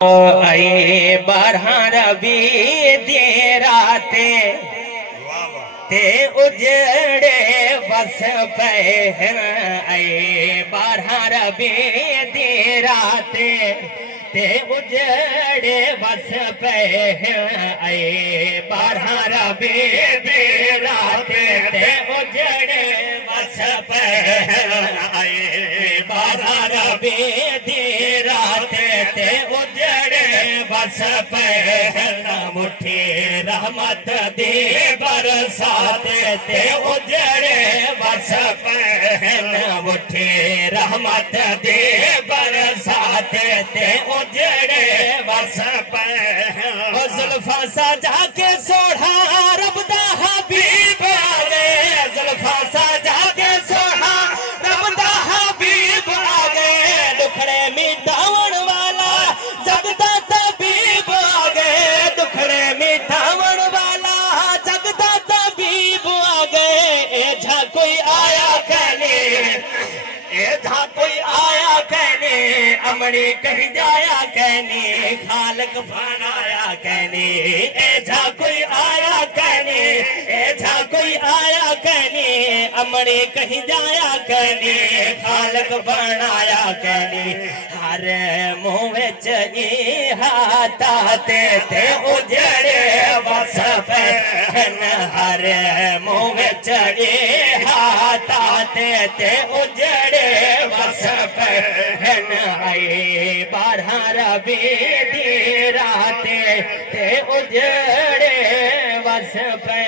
आए बारह रबी दे राते ते उजड़े बस पे आए बारह रबी दे राते ते उजड़े बस पे आए बारह रबी दे राते ते उजड़े बस पे आए बारह रबी दे राते ते उजड़े बस पे मुठी रहमत दे बरसाते ते उजड़े बस पे मुठी रहमत दे बरसाते ते उजड़े बस पे जुल्फा सजा के सोढ़ा रब दा हबीब आगे जुल्फा सजा के सोढ़ा रब दा हबीब आगे दुखड़े मिटावण वाला जगदा तबीब आगे दुखड़े मिटावण वाला जगदा तबीब आगे एझा कोई आया कहने एझा कोई आया कहने अमड़ी कहीं जाया कहने खालक बनाया कहने एझा कोई आया कहने एझा कोई आया कहने अमड़ी कहीं जाया कहने खालक बनाया कहने हर मुँह विच हाथा ते उजड़े बस पे हर मुँह विच हाथा ते उजड़े बस पे आए बारह रबी दी राते ते उजड़े बस पे